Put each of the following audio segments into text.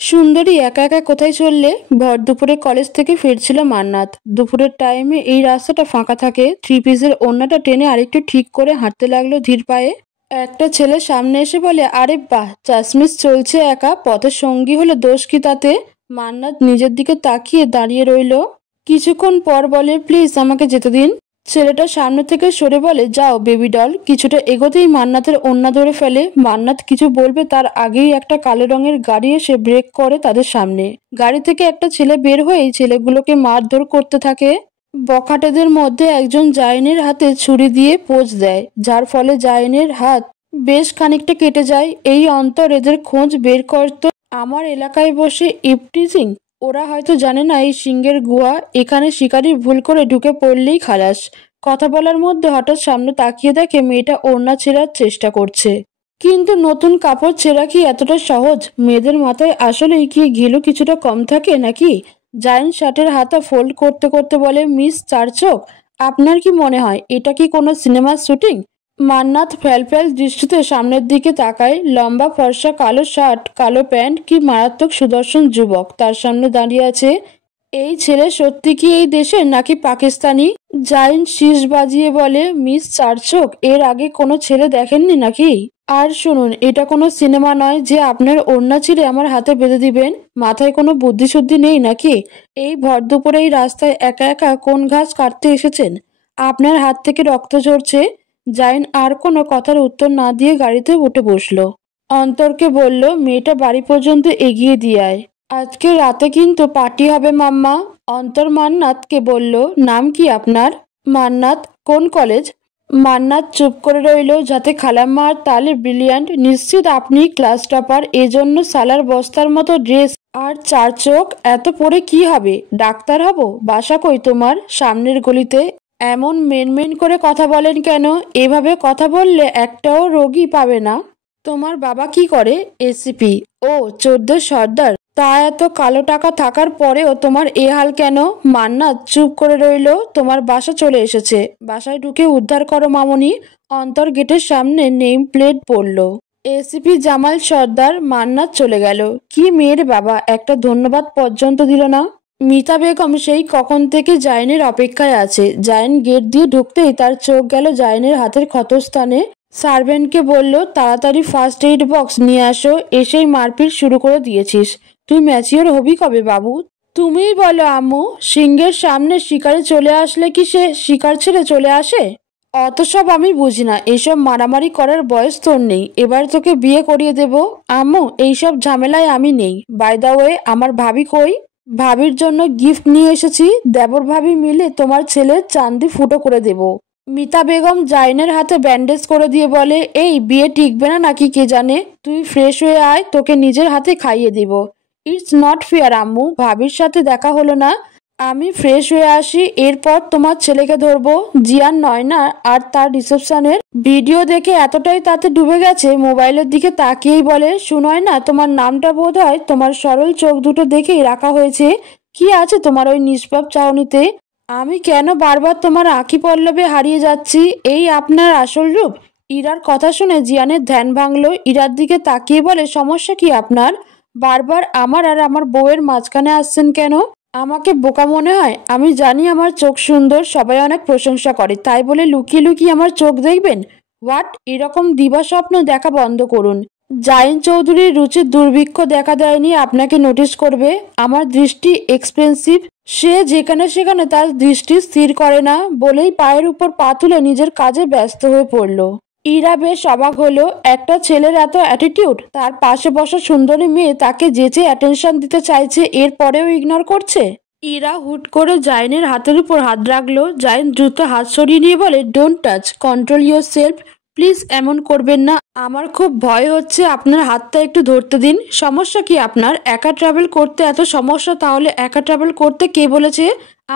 সুন্দরী একা একা কোথায় চললে? ভর দুপুরে কলেজ থেকে ফিরছিল মান্নাত। দুপুরের টাইমে এই রাস্তাটা ফাঁকা থাকে। থ্রি পিসের ওড়নাটা টেনে আরেকটু ঠিক করে হাঁটতে লাগলো ধীর পায়ে। একটা ছেলে সামনে এসে বলে, আরে বাহ, চাশমিশ চলছে একা, পথের সঙ্গী হলে দোষ কি তাতে? মান্নাত নিজের দিকে তাকিয়ে দাঁড়িয়ে রইল। কিছুক্ষণ পর বলে, প্লিজ আমাকে যেতে দিন। ছেলেটা সামনে থেকে সরে বলে, যাও বেবি ডল। কিছুটা এগোতেই মান্নাতের ওড়না ধরে ফেলে। মান্নাত কিছু বলবে তার আগেই একটা কালো রঙের গাড়ি এসে ব্রেক করে তাদের সামনে। গাড়ি থেকে একটা ছেলে বের হয়ে ছেলেগুলোকে মারধর করতে থাকে। বখাটেদের মধ্যে একজন জাইনের হাতে ছুরি দিয়ে পোঁচ দেয়, যার ফলে জাইনের হাত বেশ খানিকটা কেটে যায়। এই অন্তর এদের খোঁজ বের করত আমার এলাকায় বসে ইপটিজিং। ওরা হয়তো জানে না এই সিংহের গুহা, এখানে শিকারী ভুল করে ঢুকে পড়লেই খালাস। কথা বলার মধ্যে হঠাৎ সামনে তাকিয়ে দেখে মেয়েটা ওড়না ছেঁড়ার চেষ্টা করছে। কিন্তু নতুন কাপড় ছেঁড়া কি এতটা সহজ? মেয়েদের মাথায় আসলেই কি ঘিলু কিছুটা কম থাকে নাকি? জায়েন্ট শার্টের হাতা ফোল্ড করতে করতে বলে, মিস চারচোক, আপনার কি মনে হয় এটা কি কোনো সিনেমার শুটিং? মান্নাত ফ্যালফ্যাল দৃষ্টিতে সামনের দিকে তাকায়। লম্বা ফর্সা, কালো শার্ট, কালো প্যান্ট, কি মারাত্মক সুদর্শন যুবক তার সামনে দাঁড়িয়ে আছে। এই ছেলে সত্যি কি এই দেশের নাকি পাকিস্তানি? জায়েন্ট শীষ বাজিয়ে বলে, মিস চারচোক, এর আগে কোনো ছেলে দেখেননি নাকি? আর শুনুন, এটা কোনো সিনেমা নয় যে আপনার ওড়না ছিঁড়ে আমার হাতে বেঁধে দিবেন। মাথায় কোনো বুদ্ধিশুদ্ধি নেই নাকি? এই ভর দুপুরে এই রাস্তায় একা একা কোন ঘাস কাটতে এসেছেন? আপনার হাত থেকে রক্ত ঝরছে। জাইন আর কোনো কথার উত্তর না দিয়ে গাড়িতে উঠে বসলো। অন্তরকে বলল, মেয়েটা বাড়ি পর্যন্ত এগিয়ে দিয়ে আয়। আজকে রাতে কিন্তু পার্টি হবে মাম্মা। অন্তর মান্নাতকে বলল, নাম কি আপনার? মান্নাত। কোন কলেজ? মান্নাত চুপ করে রইল, যাতে খালাম্মা আর তাহলে ব্রিলিয়ান্ট। নিশ্চিত আপনি ক্লাস টপার, এজন্য সালার বস্তার মতো ড্রেস আর চার চোখ। এত পরে কি হবে? ডাক্তার হব? বাসা কই তোমার? সামনের গলিতে। এমন মেনমেন করে কথা বলেন কেন? এভাবে কথা বললে একটাও রোগী পাবে না। তোমার বাবা কি করে? এসিপি। ও, 14 সর্দার। তা এত কালো টাকা থাকার পরেও তোমার এ হাল কেন? মান্নাত চুপ করে রইল। তোমার বাসা চলে এসেছে, বাসায় ঢুকে উদ্ধার করো মামনি। অন্তর গেটের সামনে নেম প্লেট পড়ল, এসিপি জামাল সর্দার। মান্নাত চলে গেল। কি মেয়ের বাবা, একটা ধন্যবাদ পর্যন্ত দিল না। মিতা বেগম সেই কখন থেকে জাইনের অপেক্ষায় আছে। জাইন গেট দিয়ে ঢুকতেই তার চোখ গেল জাইনের হাতের ক্ষতস্থানে। সার্ভেন্টকে বলল, তাড়াতাড়ি ফার্স্ট এইড বক্স নিয়ে আসো। এসেই মারপিট শুরু করে দিয়েছিস। তুই ম্যাচিওর হবি কবে বাবু? তুমিই বলো আম্মু। সিংহের সামনে শিকারে চলে আসলে কি সে শিকার ছেড়ে চলে আসে? অত সব আমি বুঝি না। এইসব মারামারি করার বয়স তোর নেই। এবার তোকে বিয়ে করিয়ে দেব। আম্মু, এইসব ঝামেলায় আমি নেই। বাই দা ওয়ে, আমার ভাবি কই? ভাবির জন্য গিফট নিয়ে এসেছি। দেবর ভাবি মিলে তোমার ছেলের চান্দি ফুটো করে দেব। মিতা বেগম জাইনের হাতে ব্যান্ডেজ করে দিয়ে বলে, এই বিয়ে টিকবে না নাকি কে জানে। তুই ফ্রেশ হয়ে আয়, তোকে নিজের হাতে খাইয়ে দিব। ইটস নট ফেয়ার আম্মু, ভাবির সাথে দেখা হলো না, আমি ফ্রেশ হয়ে আসি, এরপর তোমার ছেলেকে ধরবো। জিয়ান নয়না আর তার রিসেপশনের ভিডিও দেখে এতটাই তাতে ডুবে গেছে, মোবাইলের দিকে তাকিয়েই বলে, শুনয় না, তোমার নামটা বোধ হয় তোমার সরল চোখ দুটো দেখেই রাখা হয়েছে। কি আছে তোমার ওই নিষ্পাপ চাহনিতে? আমি কেন বারবার তোমার আঁখি পল্লবে হারিয়ে যাচ্ছি? এই আপনার আসল রূপ? ইরার কথা শুনে জিয়ানের ধ্যান ভাঙলো। ইরার দিকে তাকিয়ে বলে, সমস্যা কি আপনার? বারবার আমার আর আমার বউয়ের মাঝখানে আসছেন কেন? আমাকে বোকা মনে হয়? আমি জানি আমার চোখ সুন্দর, সবাই অনেক প্রশংসা করে, তাই বলে লুকিয়ে লুকিয়ে আমার চোখ দেখবেন? হোয়াট? এরকম দিবা স্বপ্ন দেখা বন্ধ করুন। জাইন চৌধুরীর রুচির দুর্ভিক্ষ দেখা দেয়নি আপনাকে নোটিস করবে। আমার দৃষ্টি এক্সপেন্সিভ। সে যেখানে সেখানে তার দৃষ্টি স্থির করে না বলেই পায়ের উপর পা তুলে নিজের কাজে ব্যস্ত হয়ে পড়ল। ইরা বেশ অবাক হলো। একটা ছেলের এত অ্যাটিটিউড, তার পাশে বসা সুন্দরী মেয়ে তাকে যেচে অ্যাটেনশন দিতে চাইছে, এরপরেও ইগনোর করছে। ইরা হুট করে জাইনের হাতের উপর হাত রাখলো। জাইন দ্রুত হাত সরিয়ে নিয়ে বলে, don't touch, control your self, please এমন করবেন না। আমার খুব ভয় হচ্ছে, আপনার হাতটা একটু ধরতে দিন। সমস্যা কি আপনার? একা ট্রাভেল করতে এত সমস্যা? তাহলে একা ট্রাভেল করতে কে বলেছে?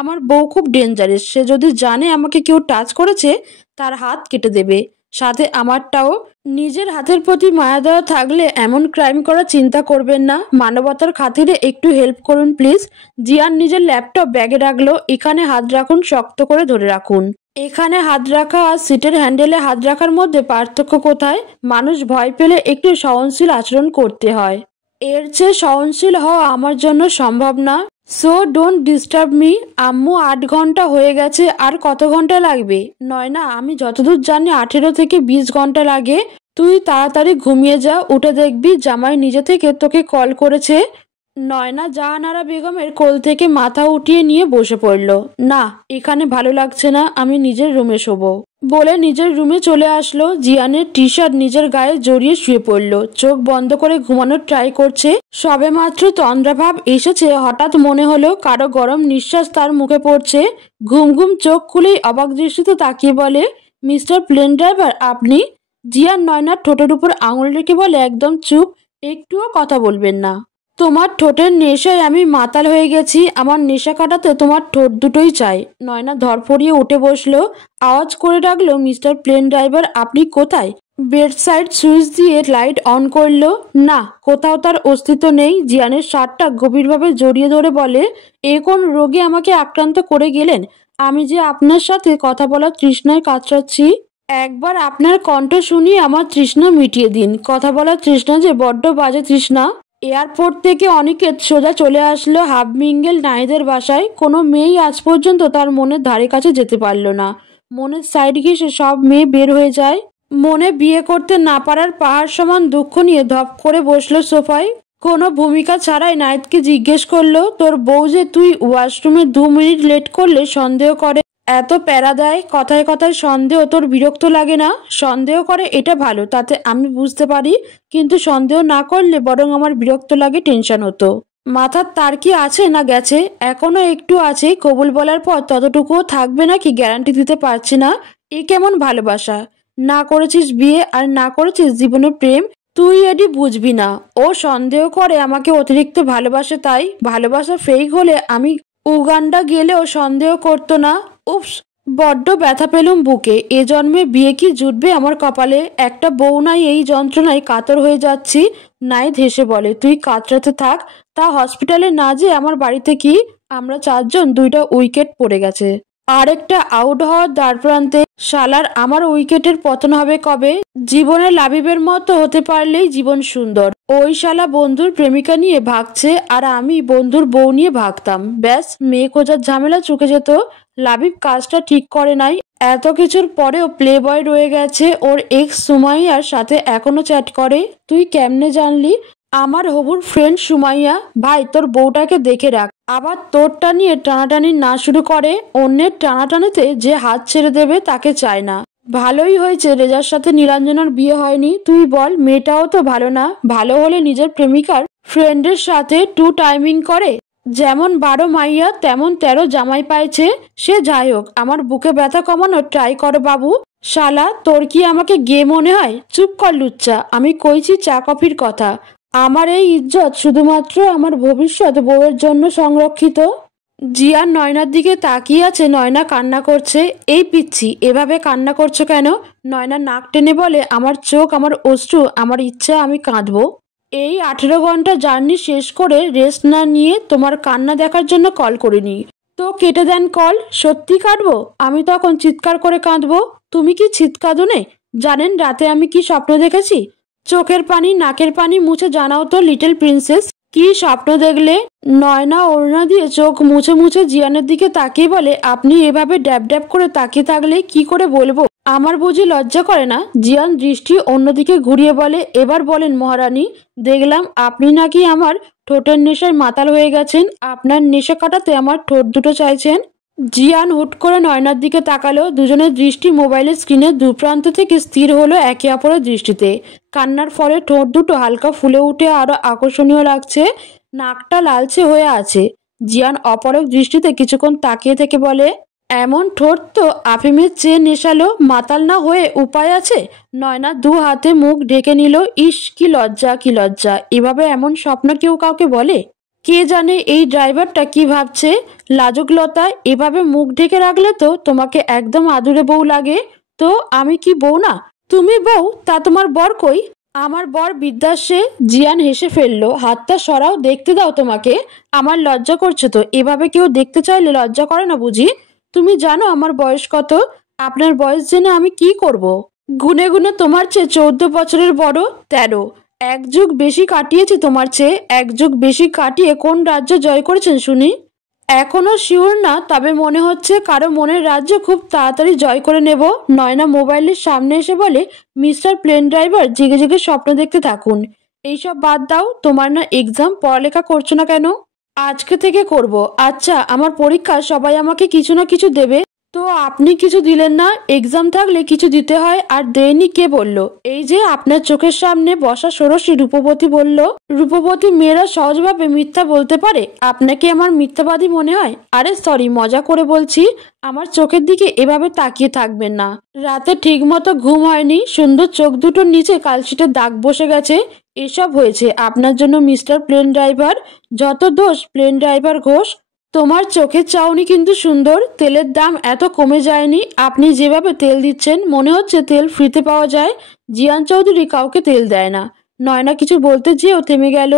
আমার বউ খুব ডেঞ্জারাস, সে যদি জানে আমাকে কেউ টাচ করেছে তার হাত কেটে দেবে, সাথে আমারটাও। নিজের হাতের প্রতি মায়া দেওয়া থাকলে এমন ক্রাইম করার চিন্তা করবেন না। মানবতার খাতিরে একটু হেল্প করুন প্লিজ। জিয়ান নিজের ল্যাপটপ ব্যাগে রাখলো। এখানে হাত রাখুন, শক্ত করে ধরে রাখুন। এখানে হাত রাখা আর সিটের হ্যান্ডেলে হাত রাখার মধ্যে পার্থক্য কোথায়? মানুষ ভয় পেলে একটু সহনশীল আচরণ করতে হয়। এর চেয়ে সহনশীল হওয়া আমার জন্য সম্ভব না। So don't disturb me. আম্মু 8 ঘন্টা হয়ে গেছে, আর কত ঘন্টা লাগবে? নয়না, আমি যতদূর জানি 18 থেকে 20 ঘন্টা লাগে। তুই তাড়াতাড়ি ঘুমিয়ে যা, উঠে দেখবি জামাই নিজে থেকে তোকে কল করেছে। নয়না জাহানারা বেগমের কোল থেকে মাথা উঠিয়ে নিয়ে বসে পড়ল। না, এখানে ভালো লাগছে না, আমি নিজের রুমে শোবো বলে নিজের রুমে চলে আসলো। জিয়ানের টি শার্ট নিজের গায়ে জড়িয়ে শুয়ে পড়ল, চোখ বন্ধ করে ঘুমানোর ট্রাই করছে। সবে মাত্র তন্দ্রাভাব এসেছে, হঠাৎ মনে হলো কারো গরম নিঃশ্বাস তার মুখে পড়ছে। ঘুম ঘুম চোখ খুলেই অবাক দৃষ্টিতে তাকিয়ে বলে, মিস্টার প্লেন ড্রাইভার আপনি? জিয়ান নয়নার ঠোঁটের উপর আঙুল রেখে বলে, একদম চুপ, একটুও কথা বলবেন না। তোমার ঠোঁটের নেশায় আমি মাতাল হয়ে গেছি, আমার নেশা কাটাতে তোমার ঠোঁট দুটোই চাই। নয়না ধরফড়িয়ে উঠে বসলো, আওয়াজ করে ডাকলো, মিস্টার প্লেন ড্রাইভার আপনি কোথায়? বেড সাইড সুইচ দিয়ে লাইট অন করলো। না, কোথাও তার অস্তিত্ব নেই। জিয়ানের শার্টটা গভীরভাবে জড়িয়ে ধরে বলে, এ কোন রোগে আমাকে আক্রান্ত করে গেলেন? আমি যে আপনার সাথে কথা বলার তৃষ্ণায় কাতরাচ্ছি। একবার আপনার কণ্ঠ শুনিয়ে আমার তৃষ্ণা মিটিয়ে দিন। কথা বলার তৃষ্ণা যে বড্ড বাজে তৃষ্ণা। এয়ারপোর্ট থেকে অনিকেত সোজা চলে আসলো হাফ মিঙ্গেল নাহিদের বাসায়। কোনো মেয়েই আজ পর্যন্ত তার মনের ধারে কাছে যেতে পারল না। মনের সাইড ঘেঁষে সব মেয়ে বের হয়ে যায়। মনে বিয়ে করতে না পারার পাহাড় সমান দুঃখ নিয়ে ধপ করে বসলো সোফায়। কোনো ভূমিকা ছাড়াই নাহিদকে জিজ্ঞেস করলো, তোর বউ যে তুই ওয়াশরুমে 2 মিনিট লেট করলে সন্দেহ করে, এত প্যারা দেয়, কথায় কথায় সন্দেহ, তোর বিরক্ত লাগে না? সন্দেহ করে এটা ভালো, তাতে আমি বুঝতে পারি, কিন্তু সন্দেহ না করলে বরং আমার বিরক্ত লাগে, টেনশন হতো। মাথার তার কি আছে না গেছে? এখনো একটু আছে, কবুল বলার পর ততটুকুও থাকবে নাকি গ্যারান্টি দিতে পারছি না। এ কেমন ভালোবাসা? না করেছিস বিয়ে আর না করেছিস জীবনে প্রেম, তুই এটি বুঝবি না। ও সন্দেহ করে আমাকে অতিরিক্ত ভালোবাসে, তাই ভালোবাসা ফেক হলে আমি উগান্ডা গেলেও সন্দেহ করতো না। উপস, বড্ড ব্যথা পেলুম বুকে। এ জন্মে বিয়ে কি জুটবে আমার কপালে? একটা বউ নাই, এই যন্ত্রণায় কাতর হয়ে যাচ্ছি। নাহিদ হেসে বলে, তুই কাতরাতে থাক, তা হসপিটালে না যে আমার বাড়িতে কি? আমরা 4 জন, 2টা উইকেট পড়ে গেছে, আরেকটা আউট হওয়ার দ্বার প্রান্তে। শালার আমার উইকেটের পতন হবে কবে? জীবনে লাবিবের মতো হতে পারলেই জীবন সুন্দর। ওই শালা বন্ধুর প্রেমিকা নিয়ে ভাগছে, আর আমি বন্ধুর বউ নিয়ে ভাগতাম। ব্যাস, মেয়ে খোঁজার ঝামেলা চুকে যেত। লাবিব কাজটা ঠিক করে নাই। এত কিছুর পরেও প্লে বয় রয়ে গেছে। ওর এক্স সুমাইয়ার সাথে এখনো চ্যাট করে। তুই কেমনে জানলি? আমার হবুর ফ্রেন্ড সুমাইয়া। ভাই, তোর বউটাকে দেখে রাখ, আবার তোরটা নিয়ে টানাটানি না শুরু করে। অন্যের টানাটানিতে যে হাত ছেড়ে দেবে তাকে চায় না। ভালোই হয়েছে রেজার সাথে নীলাঞ্জনার বিয়ে হয়নি। তুই বল, মেয়েটাও তো ভালো না? ভালো হলে নিজের প্রেমিকার ফ্রেন্ডের সাথে টু টাইমিং করে। যেমন 12 মাইয়া তেমন 13 জামাই পাইছে। সে যাই হোক, আমার বুকে ব্যথা কমানোর ট্রাই কর বাবু। শালা, তোর কি আমাকে গে মনে হয়? চুপ কর লুচ্চা, আমি কইছি চা কফির কথা। আমার এই ইজ্জত শুধুমাত্র আমার ভবিষ্যৎ বউয়ের জন্য সংরক্ষিত। জিয়ান নয়নার দিকে তাকিয়ে আছে। নয়না কান্না করছে। এই পিচ্ছি, এভাবে কান্না করছো কেন? নয়না নাক টেনে বলে, আমার চোখ, আমার অশ্রু, আমার ইচ্ছা, আমি কাঁদবো। এই 18 ঘন্টা জার্নি শেষ করে রেস্ট না নিয়ে তোমার কান্না দেখার জন্য কল করিনি। তো কেটে দেন কল। সত্যি কাঁদবো? আমি তখন চিৎকার করে কাঁদবো। তুমি কি চিৎকাদনে? জানেন রাতে আমি কি স্বপ্ন দেখেছি? চোখের পানি নাকের পানি মুছে জানাও তো লিটল প্রিন্সেস, কি স্বপ্ন দেখলে? নয়না ওড়না দিয়ে চোখ মুছে মুছে জিয়ানের দিকে তাকিয়ে বলে, আপনি এভাবে ড্যাব ড্যাব করে তাকিয়ে থাকলে কি করে বলবো? আমার বুঝি লজ্জা করে না? জিয়ান দৃষ্টি অন্যদিকে ঘুরিয়ে বলে, এবার বলেন মহারানী, দেখলাম আপনি নাকি আমার ঠোঁটের নেশায় মাতাল হয়ে গেছেন। আপনার নেশা কাটাতে আমার ঠোঁট দুটো চাইছেন। জিয়ান হুট করে নয়নার দিকে তাকালো। দুজনের দৃষ্টি মোবাইলের স্ক্রিনের দুপ্রান্ত থেকে স্থির হলো একে অপরের দৃষ্টিতে। কান্নার ফলে ঠোঁট দুটো হালকা ফুলে উঠে আরো আকর্ষণীয় লাগছে। নাকটা লালচে হয়ে আছে। জিয়ান অপরক দৃষ্টিতে কিছুক্ষণ তাকিয়ে থেকে বলে, এমন ঠোঁট তো আফিমের চেয়ে নেশালো। মাতাল না হয়ে উপায় আছে? নয়না 2 হাতে মুখ ঢেকে নিল। ইস, কি লজ্জা, কি লজ্জা! এভাবে এমন স্বপ্ন কেউ কাউকে বলে? কে জানে এই ড্রাইভারটা কি ভাবছে। লাজুক লতা, এভাবে মুখ ঢেকে রাখলে তো তোমাকে একদম আদুরে বউ লাগে। তো আমি কি বউ না? তুমি বউ, তা তোমার বর কই? আমার বর বিদ্যাসে। জিয়ান হেসে ফেললো। হাতটা সরাও, দেখতে দাও তোমাকে। আমার লজ্জা করছে তো। এভাবে কেউ দেখতে চাইলে লজ্জা করে না বুঝি? তুমি জানো আমার বয়স কত? আপনার বয়স জেনে আমি কি করব? গুনে গুনে তোমার চেয়ে 14 বছরের বড়। 13। এক যুগ বেশি কাটিয়েছি তোমার চেয়ে, এক যুগ বেশি কাটিয়ে কোন রাজ্য জয় করেছেন শুনি? এখনো শিওর না, তবে মনে হচ্ছে কারো মনের রাজ্য খুব তাড়াতাড়ি জয় করে নেব। নয়না মোবাইলের সামনে এসে বলে, মিস্টার প্লেন ড্রাইভার জেগে জেগে স্বপ্ন দেখতে থাকুন। এইসব বাদ দাও, তোমার না এক্সাম, পড়ালেখা করছো না কেন? আজকে থেকে করব। আচ্ছা, আমার পরীক্ষা, সবাই আমাকে কিছু না কিছু দেবে, তো আপনি কিছু দিলেন না? এক্সাম থাকলে কিছু দিতে হয়, আর দেয়নি কে বলল? এই যে আপনার চোখের সামনে বসা ষোড়শী রূপবতী বলল। রূপবতী মেয়েরা সহজভাবে মিথ্যা বলতে পারে? আপনাকে আমার মিথ্যাবাদী মনে হয়? আরে সরি, মজা করে বলছি। আমার চোখের দিকে এভাবে তাকিয়ে থাকবেন না। রাতে ঠিক মতো ঘুম হয়নি, সুন্দর চোখ দুটোর নিচে কালশিটে দাগ বসে গেছে। এসব হয়েছে আপনার জন্য মিস্টার প্লেন ড্রাইভার। যত দোষ প্লেন ড্রাইভার ঘোষ। তোমার চোখের চাউনি কিন্তু সুন্দর। তেলের দাম এত কমে যায়নি। আপনি যেভাবে তেল দিচ্ছেন মনে হচ্ছে তেল ফ্রিতে পাওয়া যায়। জিয়ান চৌধুরী কাউকে তেল দেয় না। নয়না কিছু বলতে যেও থেমে গেল।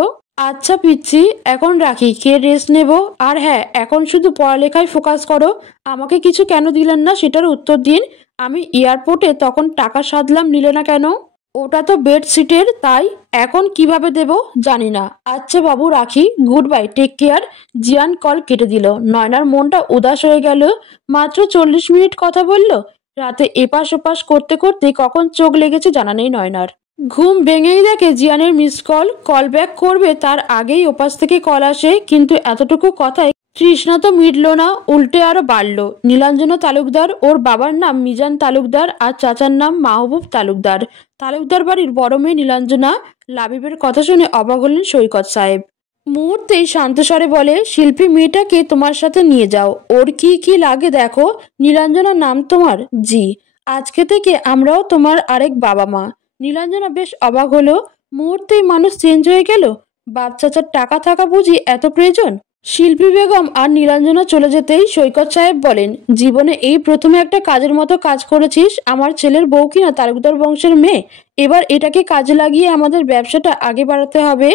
আচ্ছা পিচ্ছি, এখন রাখি, কে রেস্ট নেব। আর হ্যাঁ, এখন শুধু পড়ালেখায় ফোকাস করো। আমাকে কিছু কেন দিলেন না সেটার উত্তর দিন। আমি এয়ারপোর্টে তখন টাকা সাধলাম, নিলে না কেন? ওটা তো বেডশিটের, তাই। এখন কিভাবে দেব জানি না। আচ্ছা বাবু, রাখি, গুড বাই, টেক কেয়ার। জিয়ান কল কেটে দিল। নয়নার মনটা উদাস হয়ে গেল। মাত্র 40 মিনিট কথা বলল। রাতে এপাশ ওপাশ করতে করতে কখন চোখ লেগেছে জানা নেই নয়নার। ঘুম ভেঙেই দেখে জিয়ানের মিস কল। কল ব্যাক করবে তার আগেই ওপাশ থেকে কল আসে, কিন্তু এতটুকু কথায় তৃষ্ণা তো মিটল না, উল্টে আরো বাড়ল। নীলাঞ্জনা তালুকদার, ওর বাবার নাম মিজান তালুকদার আর চাচার নাম মাহবুব তালুকদার। তালুকদার বাড়ির বড় মেয়ে নীলাঞ্জনা। লাবিবের কথা শুনে অবাক হলেন সৈকত সাহেব। মুহূর্তেই শান্ত স্বরে বলে, শিল্পী মেয়েটাকে তোমার সাথে নিয়ে যাও, ওর কি কি লাগে দেখো। নীলাঞ্জনা নাম তোমার? জি। আজকে থেকে আমরাও তোমার আরেক বাবা মা। নীলাঞ্জনা বেশ অবাক হলো। মুহূর্তেই মানুষ চেঞ্জ হয়ে গেল। বাপ চাচার টাকা থাকা বুঝি এত প্রয়োজন? শিল্পী বেগম আর নীলাঞ্জনা চলে যেতেই সৈকত সাহেব বলেন, জীবনে এই প্রথমে একটা কাজের মতো কাজ করেছিস। আমার ছেলের বউ কিনা তালুকদার বংশের মেয়ে। এবার এটাকে কাজে লাগিয়ে আমাদের ব্যবসাটা আগে বাড়াতে হবে।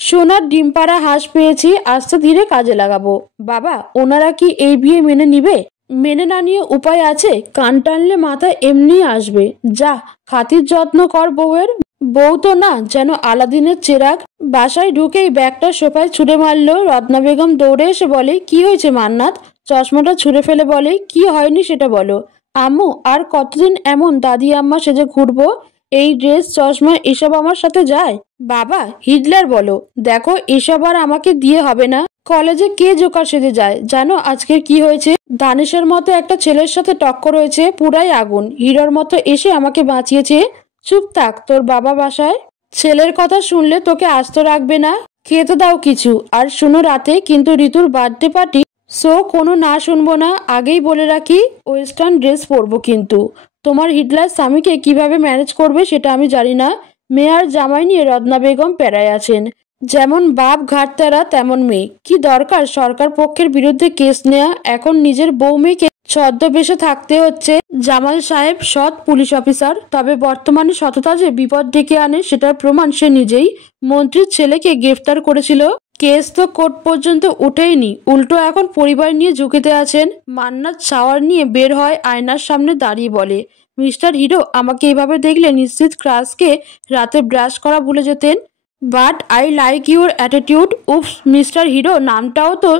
সোনার ডিম পাড়া হাঁস পেয়েছি, আস্তে ধীরে কাজে লাগাবো। বাবা, ওনারা কি এই বিয়ে মেনে নিবে? মেনে না নিয়ে উপায় আছে? কান টানলে মাথা এমনি আসবে। যা, খাতির যত্ন কর বউয়ের। বউ তো না যেন আলাদিনের চেরাগ। বাসায় ঢুকেই ব্যাগটা সোফায় ছুঁড়ে মারল। রত্না বেগম দৌড়ে এসে বলে, কি হয়েছে মান্নাত? চশমাটা ছুঁড়ে ফেলে বলে, কি হয়নি সেটা বলো। আম্মু, আর কতদিন এমন দাদি আম্মা সেজে ঘুরবো? এই ড্রেস, চশমা, এসব আমার সাথে যায়? বাবা, হিটলার বলো। দেখো, এসব আর আমাকে দিয়ে হবে না। কলেজে কে জোকার সেজে যায় জানো আজকের কি হয়েছে? দানিশের মতো একটা ছেলের সাথে টক্কর হয়েছে, পুরাই আগুন। হিরোর মতো এসে আমাকে বাঁচিয়েছে। চুপ থাক, তোর বাবা বাসায়। ছেলের কথা শুনলে তোকে আস্ত রাখবে না। খেতে দাও কিছু। আর শুনো, রাতে কিন্তু ঋতুর বার্থডে পার্টি। সো কোনো না শুনবো না। আগেই বলে রাখি, ওয়েস্টার্ন ড্রেস পরবো কিন্তু। তোমার হিটলার স্বামীকে কিভাবে ম্যানেজ করবে সেটা আমি জানি না। মেয়ে আর জামাই নিয়ে রত্না বেগম প্যারায় আছেন। যেমন বাপ ঘাটতারা তেমন মেয়ে। কি দরকার সরকার পক্ষের বিরুদ্ধে কেস নেয়া? এখন নিজের বউ মেয়েকে ছদ্মবেশে থাকতে হচ্ছে। জামাল সাহেব সৎ পুলিশ অফিসার, তবে বর্তমানে সততা যে বিপদ ডেকে আনে সেটার প্রমাণ সে নিজেই। মন্ত্রীর ছেলেকে গ্রেফতার করেছিল। কেস তো কোর্ট পর্যন্ত উঠেইনি, উল্টো এখন পরিবার নিয়ে ঝুঁকিতে আছেন। মান্নাত শাওয়ার নিয়ে বের হয়, আয়নার সামনে দাঁড়িয়ে বলে, মিস্টার হিরো, আমাকে এভাবে দেখলে নিশ্চিত ক্রাশকে রাতে ব্রাশ করা ভুলে যেতেন। But I like your attitude. Oops, mister hero নামটাও তো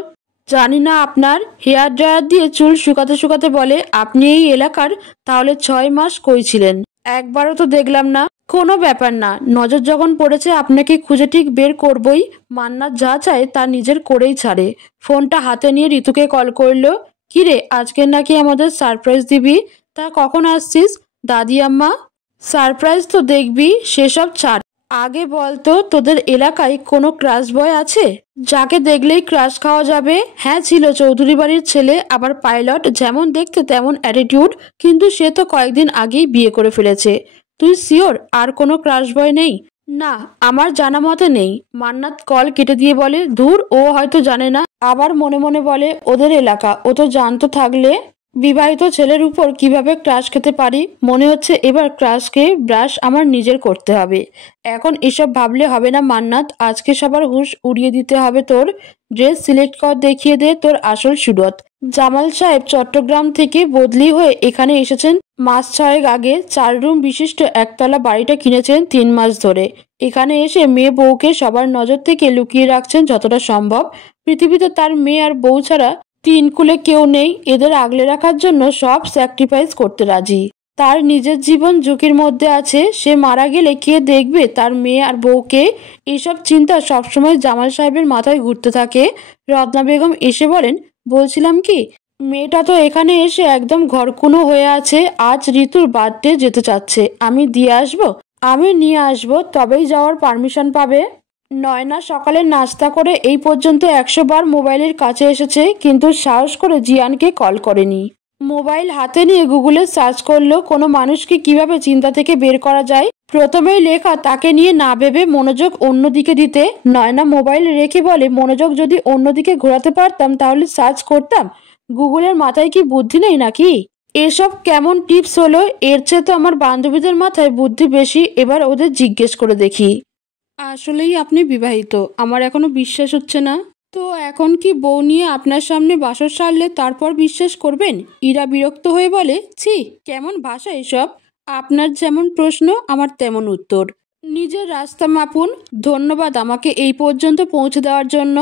জানি না আপনার। হেয়ার ড্রায়ার দিয়ে চুল শুকাতে শুকাতে বলে, আপনি এই এলাকার তাহলে 6 মাস কই ছিলেন? একবারও তো দেখলাম না। কোনো ব্যাপার না, নজর যখন পড়েছে আপনাকে খুঁজে ঠিক বের করবই। মান্নাত যা চায় তা নিজের করেই ছাড়ে। ফোনটা হাতে নিয়ে ঋতুকে কল করলো। কিরে, আজকে নাকি আমাদের সারপ্রাইজ দিবি? তা কখন আসছিস? দাদি আম্মা। সারপ্রাইজ তো দেখবি, সেসব ছাড়। আগে বলতো, তোদের এলাকায় কোনো ক্রাশ বয় আছে যাকে দেখলেই ক্রাশ খাওয়া যাবে? হ্যাঁ ছিল, চৌধুরী বাড়ির ছেলে, আবার পাইলট, যেমন দেখতে তেমন অ্যাটিটিউড, কিন্তু সে তো কয়েকদিন আগেই বিয়ে করে ফেলেছে। তুই শিওর আর কোনো ক্রাশ বয় নেই? না, আমার জানা মতে নেই। মান্নাত কল কেটে দিয়ে বলে, ধুর, ও হয়তো জানে না। আবার মনে মনে বলে, ওদের এলাকা, ও তো জানতো থাকলে বিবাহিত ছেলের উপর কিভাবে ক্রাশ খেতে পারি। মনে হচ্ছে এবার ক্রাশকে ব্রাশ আমার নিজের করতে হবে। এখন এসব ভাবলে হবে না মান্নাত, আজকে সবার হুঁশ উড়িয়ে দিতে হবে তোর। ড্রেস সিলেক্ট কর, দেখিয়ে দে তোর আসল সুরত। জামাল সাহেব চট্টগ্রাম থেকে বদলি হয়ে এখানে এসেছেন মাস 6 আগে। 4 রুম বিশিষ্ট একতলা বাড়িটা কিনেছেন 3 মাস ধরে। এখানে এসে মেয়ে বউকে সবার নজর থেকে লুকিয়ে রাখছেন যতটা সম্ভব। পৃথিবীতে তার মেয়ে আর বউ ছাড়া 3 কুলে কেউ নেই। এদের আগলে রাখার জন্য সব স্যাক্রিফাইস করতে রাজি। তার নিজের জীবন ঝুঁকির মধ্যে আছে। সে মারা গেলে কে দেখবে তার মেয়ে আর বউকে? এসব চিন্তা সবসময় জামাল সাহেবের মাথায় ঘুরতে থাকে। রত্না বেগম এসে বলেন, বলছিলাম কি, মেয়েটা তো এখানে এসে একদম ঘরকুনো হয়ে আছে। আজ ঋতুর বার্থডে যেতে চাচ্ছে। আমি দিয়ে আসবো? আমি নিয়ে আসবো, তবেই যাওয়ার পারমিশন পাবে। নয়না সকালে নাস্তা করে এই পর্যন্ত 100 বার মোবাইলের কাছে এসেছে, কিন্তু সাহস করে জিয়ানকে কল করেনি। মোবাইল হাতে নিয়ে গুগলে সার্চ করলো কোনো মানুষকে কিভাবে চিন্তা থেকে বের করা যায়। প্রথমেই লেখা তাকে নিয়ে না ভেবে মনোযোগ অন্যদিকে দিতে। নয়না মোবাইল রেখে বলে, মনোযোগ যদি অন্যদিকে ঘোরাতে পারতাম তাহলে সার্চ করতাম। গুগলের মাথায় কি বুদ্ধি নেই নাকি? এসব কেমন টিপস হলো? এর চেয়ে তো আমার বান্ধবীদের মাথায় বুদ্ধি বেশি। এবার ওদের জিজ্ঞেস করে দেখি। আসলেই আপনি বিবাহিত? আমার এখনো বিশ্বাস হচ্ছে না। তো এখন কি বউ নিয়ে আপনার সামনে বাসর সারলে তারপর বিশ্বাস করবেন? ইরা বিরক্ত হয়ে বলে, ছি, কেমন ভাষা এসব। আপনার যেমন প্রশ্ন আমার তেমন উত্তর। নিজের রাস্তা মাপুন। ধন্যবাদ আমাকে এই পর্যন্ত পৌঁছে দেওয়ার জন্য।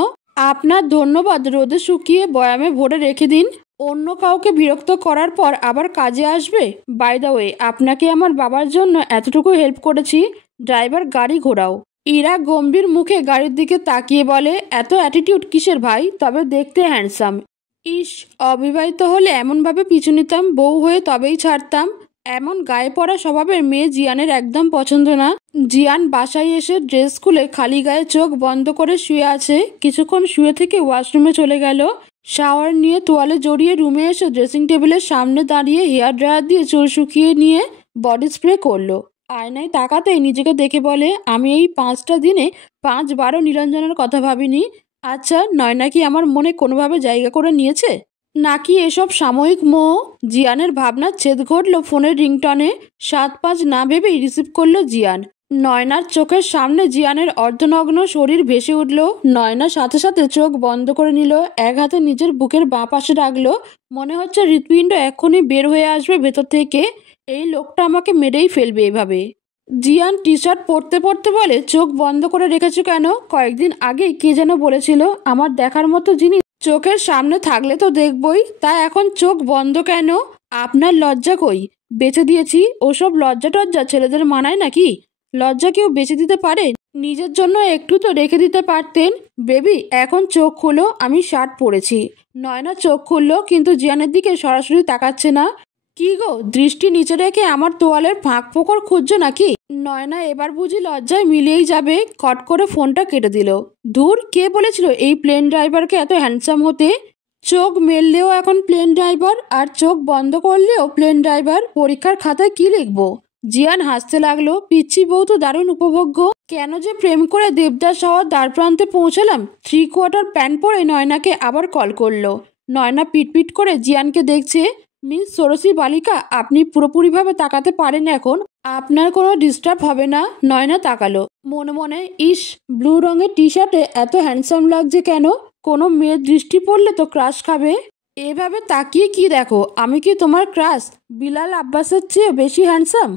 আপনার ধন্যবাদ রোদে শুকিয়ে বয়ামে ভরে রেখে দিন। অন্য কাউকে বিরক্ত করার পর আবার কাজে আসবে। বাই দ্য ওয়ে, আপনাকে আমার বাবার জন্য এতটুকু হেল্প করেছি। ড্রাইভার গাড়ি ঘোরাও। ইরা গম্ভীর মুখে গাড়ির দিকে তাকিয়ে বলে, এত অ্যাটিটিউড কিসের ভাই? তবে দেখতে হ্যান্ডসাম। ইস, অবিবাহিত হলে এমনভাবে পিছু নিতাম, বউ হয়ে তবেই ছাড়তাম। এমন গায়ে পড়া স্বভাবের মেয়ে জিয়ানের একদম পছন্দ না। জিয়ান বাসায় এসে ড্রেস খুলে খালি গায়ে চোখ বন্ধ করে শুয়ে আছে। কিছুক্ষণ শুয়ে থেকে ওয়াশরুমে চলে গেল। শাওয়ার নিয়ে তোয়ালে জড়িয়ে রুমে এসে ড্রেসিং টেবিলের সামনে দাঁড়িয়ে হেয়ার ড্রায়ার দিয়ে চুল শুকিয়ে নিয়ে বডি স্প্রে করলো। আয়নায় তাকাতেই নিজেকে দেখে বলে, আমি এই 5টা দিনে 5বারও নিরঞ্জনের কথা ভাবিনি। আচ্ছা, নয়না কি আমার মনে কোনোভাবে জায়গা করে নিয়েছে, নাকি এসব সাময়িক মোহ? জিয়ানের ভাবনার ছেদ ঘটল ফোনের রিংটনে। 7-5 না ভেবেই রিসিভ করলো জিয়ান। নয়নার চোখের সামনে জিয়ানের অর্ধনগ্ন শরীর ভেসে উঠল। নয়না সাথে সাথে চোখ বন্ধ করে নিল। এক হাতে নিজের বুকের বাঁ পাশে রাখলো। মনে হচ্ছে হৃৎপিণ্ড এক্ষুনি বের হয়ে আসবে ভেতর থেকে। এই লোকটা আমাকে মেরেই ফেলবে এভাবে। জিয়ান টি শার্ট পরতে পরতে বলে, চোখ বন্ধ করে রেখেছো কেন? কয়েকদিন আগে কে যেন বলেছিল, আমার দেখার মতো জিনিস চোখের সামনে থাকলে তো দেখবই, তা এখন চোখ বন্ধ কেন? আপনার লজ্জা কই? বেচে দিয়েছি। ওসব লজ্জা টজ্জা ছেলেদের মানায় নাকি? লজ্জা কেউ বেচে দিতে পারে? নিজের জন্য একটু তো রেখে দিতে পারতেন। বেবি, এখন চোখ খুলো, আমি শার্ট পরেছি। নয়না চোখ খুললো, কিন্তু জিয়ানের দিকে সরাসরি তাকাচ্ছে না। কি গো, দৃষ্টি নিচে রেখে আমার তোয়ালের ফাঁক ফোকর খুঁজছো নাকি? নয়না এবার বুঝি লজ্জায় মিলিয়েই যাবে। কট করে ফোনটা কেটে দিল। ধুর, কে বলেছিল এই প্লেন ড্রাইভারকে এত হ্যান্ডসাম হতে? চোখ মেললেও এখন প্লেন ড্রাইভার, আর চোখ বন্ধ করলেও প্লেন ড্রাইভার। পরীক্ষার খাতায় কি লিখবো? জিয়ান হাসতে লাগলো। পিচ্ছি বউ তো দারুণ উপভোগ্য। কেন যে প্রেম করে দেবদাস হওয়ার দ্বারপ্রান্তে পৌঁছালাম। 3/4 প্যান্ট পরে নয়নাকে আবার কল করলো। নয়না পিটপিট করে জিয়ানকে দেখছে। মিস ষোড়শী বালিকা, আপনি পুরোপুরিভাবে তাকাতে পারেন এখন? আপনার কোনো ডিস্টার্ব হবে না? নয়না তাকালো। মনে মনে, ইস, ব্লু রঙের টি শার্টে এত হ্যান্ডসাম লাগছে কেন? কোনো মেয়ের দৃষ্টি পড়লে তো ক্রাশ খাবে। এভাবে তাকিয়ে কি দেখো? আমি কি তোমার ক্রাশ? বিলাল আব্বাসের চেয়ে বেশি হ্যান্ডসাম?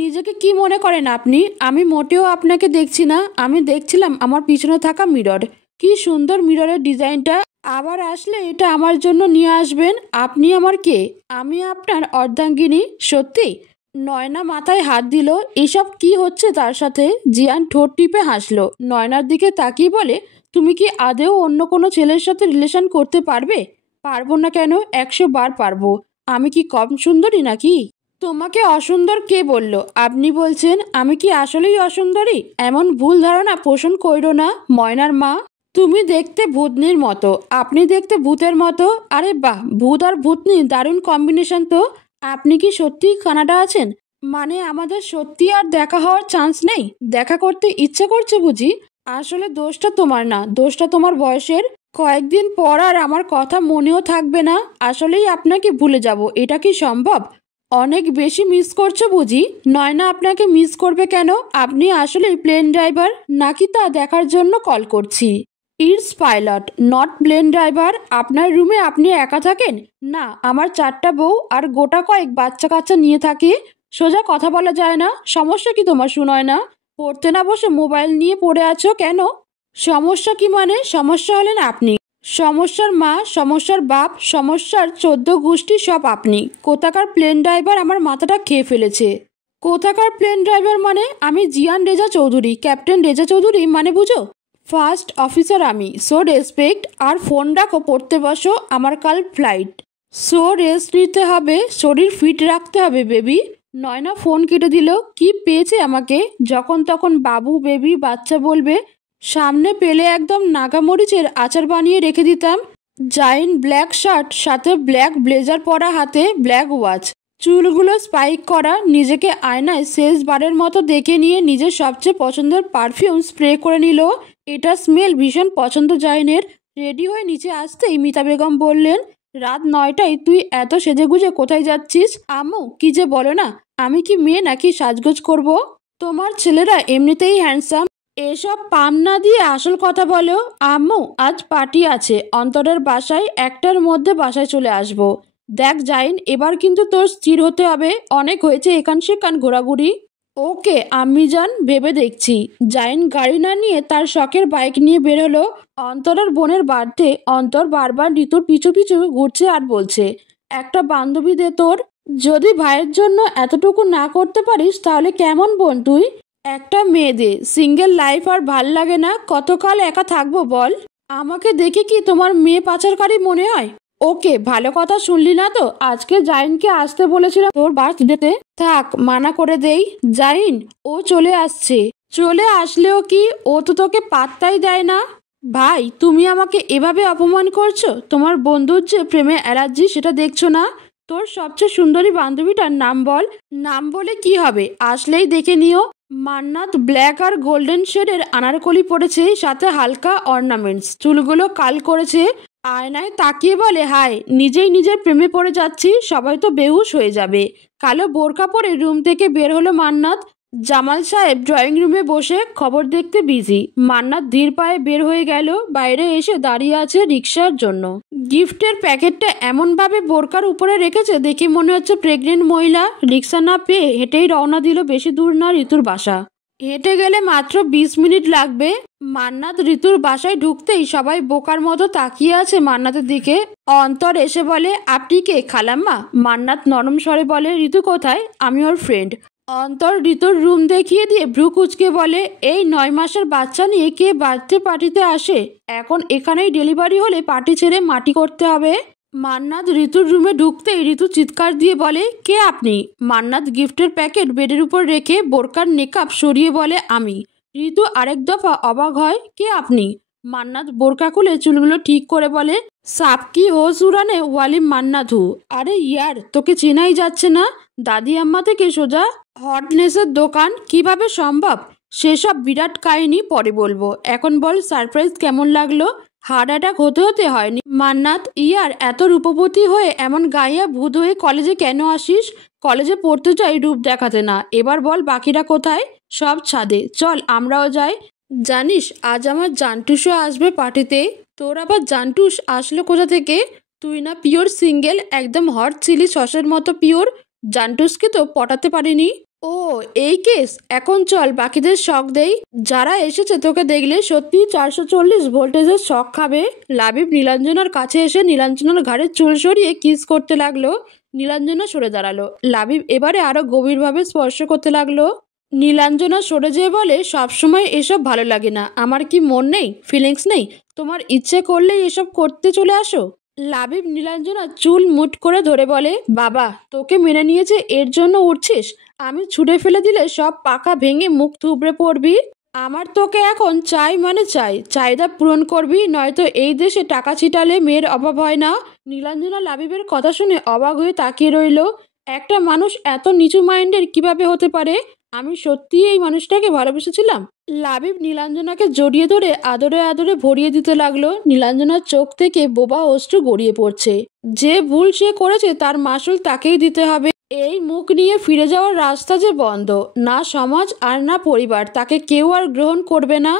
নিজেকে কি মনে করেন আপনি? আমি মোটেও আপনাকে দেখছি না। আমি দেখছিলাম আমার পিছনে থাকা মিরর। কি সুন্দর মিররের ডিজাইনটা। আবার আসলে এটা আমার জন্য নিয়ে আসবেন। আপনি আমার কে? আমি আপনার অর্ধাঙ্গিনী। সত্যি? নয়না মাথায় হাত দিল। এসব কি হচ্ছে তার সাথে? জিয়ান ঠোঁট টিপে হাসলো। নয়নার দিকে তাকিয়ে বলে, তুমি কি আদেও অন্য কোনো ছেলের সাথে রিলেশন করতে পারবে? পারবো না কেন? 100 বার পারবো। আমি কি কম সুন্দরী নাকি? তোমাকে অসুন্দর কে বলল? আপনি বলছেন। আমি কি আসলেই অসুন্দরী? এমন ভুল ধারণা পোষণ কইরো না, ময়নার মা। তুমি দেখতে ভূতনির মতো। আপনি দেখতে ভূতের মতো। আরে বাহ, ভূত আর ভূতনি দারুণ কম্বিনেশন তো। আপনি কি সত্যিই কানাডা আছেন? মানে আমাদের সত্যি আর দেখা হওয়ার চান্স নেই? দেখা করতে ইচ্ছে করছে বুঝি? আসলে দোষটা তোমার না, দোষটা তোমার বয়সের। কয়েকদিন পর আর আমার কথা মনেও থাকবে না। আসলেই আপনাকে ভুলে যাব, এটা কি সম্ভব? অনেক বেশি মিস করছো বুঝি? নয়না আপনাকে মিস করবে কেন? আপনি আসলেই প্লেন ড্রাইভার নাকি তা দেখার জন্য কল করছি। It's pilot not plane driver. আপনার রুমে আপনি একা থাকেন? না, আমার 4টা বউ আর গোটা কয়েক বাচ্চা কাচ্চা নিয়ে থাকি। সোজা কথা বলা যায় না? সমস্যা কি তোমার শুনয় না? পড়তে না বসে মোবাইল নিয়ে পড়ে আছো কেন? সমস্যা কি মানে? সমস্যা হলেন আপনি, সমস্যার মা, সমস্যার বাপ, সমস্যার 14 গোষ্ঠী সব আপনি। কোথাকার প্লেন ড্রাইভার আমার মাথাটা খেয়ে ফেলেছে। কোথাকার প্লেন ড্রাইভার মানে? আমি জিয়ান রেজা চৌধুরী, ক্যাপ্টেন রেজা চৌধুরী মানে বুঝো? ফার্স্ট অফিসার আমি, সো রেসপেক্ট। আর ফোন রাখো, পড়তে বসো, আমার কাল ফ্লাইট। সো রেস্ট নিতে হবে, শরীর ফিট রাখতে হবে বেবি। নয়না ফোন কেটে দিল। কি পেয়েছে আমাকে? যখন তখন বাবু, বেবি, বাচ্চা বলবে। সামনে পেলে একদম নাগামরিচের আচার বানিয়ে রেখে দিতাম। জাইন্ট ব্ল্যাক শার্ট, সাথে ব্ল্যাক ব্লেজার পরা, হাতে ব্ল্যাক ওয়াচ, চুলগুলো স্পাইক করা, নিজেকে আয়নায় শেষবারের মতো দেখে নিয়ে নিজের সবচেয়ে পছন্দের পারফিউম স্প্রে করে নিল। এটা স্মেল ভীষণ পছন্দ জাইনের। রেডি হয়ে নিচে আসতেই মিতা বেগম বললেন, রাত 9টায় তুই এত সেজেগুজে কোথায় যাচ্ছিস? আম্মু কি যে বলো না, আমি কি মেয়ে নাকি সাজগোজ করব? তোমার ছেলেরা এমনিতেই হ্যান্ডসাম, এসব পাম না দিয়ে আসল কথা বলো। আম্মু আজ পার্টি আছে অন্তরের বাসায়, 1টার মধ্যে বাসায় চলে আসবো। দেখ জাইন, এবার কিন্তু তোর স্থির হতে হবে, অনেক হয়েছে এখান সেখান ঘোরাঘুরি। ওকে আম্মি যান, ভেবে দেখছি। জাইন গাড়ি না নিয়ে তার শখের বাইক নিয়ে বের হলো। অন্তরের বোনের বাড়িতে অন্তর বারবার ঋতুর পিছু পিছু ঘুরছে আর বলছে, একটা বান্ধবী দে তোর। যদি ভাইয়ের জন্য এতটুকু না করতে পারিস তাহলে কেমন বোন তুই? একটা মেয়ে দে, সিঙ্গেল লাইফ আর ভাল লাগে না? কতকাল একা থাকবো বল? আমাকে দেখে কি তোমার মেয়ে পাচারকারী মনে হয়? ওকে, ভালো কথা শুনলি না তো? আজকে জাইনকে আসতে বলেছিলাম তোর বার্থডেতে। থাক, মানা করে দেই। জাইন, ও চলে আসছে। চলে আসলেও কি, ও তো তোকে পাত্তাই দেয় না। ভাই, তুমি আমাকে এভাবে অপমান করছো? তোমার বন্ধুর যে প্রেমে অ্যালার্জি সেটা দেখছো না? তোর সবচেয়ে সুন্দরী বান্ধবীটার নাম বল। নাম বলে কি হবে, আসলেই দেখে নিও। মান্নাত ব্ল্যাক আর গোল্ডেন শেডের আনারকলি পরেছে, সাথে হালকা অর্নামেন্টস, চুলগুলো কাল করেছে। আয়নায় তাকিয়ে বলে, হায়, নিজেই নিজের প্রেমে পড়ে যাচ্ছি, সবাই তো বেহুশ হয়ে যাবে। কালো বোরকা পরে রুম থেকে বের হলো মান্নাত। জামাল সাহেব ড্রয়িং রুমে বসে খবর দেখতে বিজি। মান্নাত ধীর পায়ে বের হয়ে গেল। বাইরে এসে দাঁড়িয়ে আছে রিক্সার জন্য। গিফটের প্যাকেটটা এমনভাবে বোরকার উপরে রেখেছে দেখে মনে হচ্ছে প্রেগনেন্ট মহিলা। রিক্সা না পেয়ে হেঁটেই রওনা দিল। বেশি দূর না ঋতুর বাসা, হেঁটে গেলে মাত্র 20 মিনিট লাগবে। মান্নাত ঋতুর বাসায় ঢুকতেই সবাই বোকার মতো তাকিয়ে আছে মান্নাতের দিকে। অন্তর এসে বলে, আপনি কে খালাম্মা? মান্নাত নরম স্বরে বলে, ঋতু কোথায়? আমি ওর ফ্রেন্ড। অন্তর ঋতুর রুম দেখিয়ে দিয়ে ভ্রু কুচকে বলে, এই 9 মাসের বাচ্চা নিয়ে কে বার্থডে পার্টিতে আসে? এখন এখানেই ডেলিভারি হলে পার্টি ছেড়ে মাটি করতে হবে। মান্নাত ঋতুর রুমে ঢুকতেই ঋতু চিৎকার দিয়ে বলে, কে আপনি? মান্নাত গিফটের প্যাকেট বেডের উপর রেখে বোরকার নেকাব সরিয়ে বলে, আমি। ঋতু আরেক দফা অবাক হয়, কে আপনি? মান্নাত বোরকা খুলে চুলগুলো ঠিক করে বলে, সাবকি হোস উড়ানে ওয়ালিম মান্নাত হু। আরে ইয়ার, তোকে চেনাই যাচ্ছে না। দাদি আম্মা থেকে সোজা হটনেসের দোকান, কিভাবে সম্ভব? সেসব বিরাট কাহিনী পরে বলবো, এখন বল সারপ্রাইজ কেমন লাগলো? হার্ট অ্যাটাক হতে হতে হয়নি। মান্নাত, ইয়ার, এত রূপবতী হয়ে এমন গাইয়া ভূত হয়ে কলেজে কেন আসিস? কলেজে পড়তে চাই, রূপ দেখাতে না। এবার বল বাকিরা কোথায়? সব ছাদে, চল আমরাও যাই। জানিস আজ আমার জান্টুসও আসবে পার্টিতে। তোর আবার জান্টুস আসলো কোথা থেকে? তুই না পিওর সিঙ্গেল, একদম হট চিলি সসের মতো পিওর। জান্টুসকে তো পটাতে পারিনি। ও এই কেস, এখন চল বাকিদের শখ দেই। যারা এসেছে তোকে দেখলে সত্যি 440 ভোল্টেজের শখ খাবে। লাবিব নীলাঞ্জনার কাছে এসে নীলাঞ্জনার ঘাড়ের চুল সরিয়ে কিস করতে লাগলো। নীলাঞ্জনা সরে দাঁড়ালো। লাবিব এবারে আরো গভীরভাবে স্পর্শ করতে লাগলো। নীলাঞ্জনা সরে যেয়ে বলে, সবসময় এসব ভালো লাগে না। আমার কি মন নেই, ফিলিংস নেই? তোমার ইচ্ছে করলেই এসব করতে চলে আসো। লাবিব নীলাঞ্জনা চুল মুট করে ধরে বলে, বাবা তোকে মেনে নিয়েছে এর জন্য উঠছিস? আমি ছুঁড়ে ফেলে দিলে সব পাকা ভেঙে মুখ থুবড়ে পড়বি। আমার তোকে এখন চাই মানে চাই, চাহিদা পূরণ করবি, নয়তো এই দেশে টাকা ছিটালে মেয়ের অভাব হয় না। নীলাঞ্জনা লাবিবের কথা শুনে অবাক হয়ে তাকিয়ে রইল। একটা মানুষ এত নিচু মাইন্ডের কিভাবে হতে পারে? আমি সত্যিই এই মানুষটাকে ভালোবেসেছিলাম। লাবিব নীলাঞ্জনাকে জড়িয়ে ধরে আদরে আদরে ভরিয়ে দিতে লাগলো। নীলাঞ্জনার চোখ থেকে বোবা অশ্রু গড়িয়ে পড়ছে। যে ভুল সে করেছে তার মাসুল তাকেই দিতে হবে। এই মুখ নিয়ে ফিরে যাওয়ার রাস্তা যে বন্ধ। না সমাজ আর না পরিবার, তাকে কেউ আর গ্রহণ করবে না।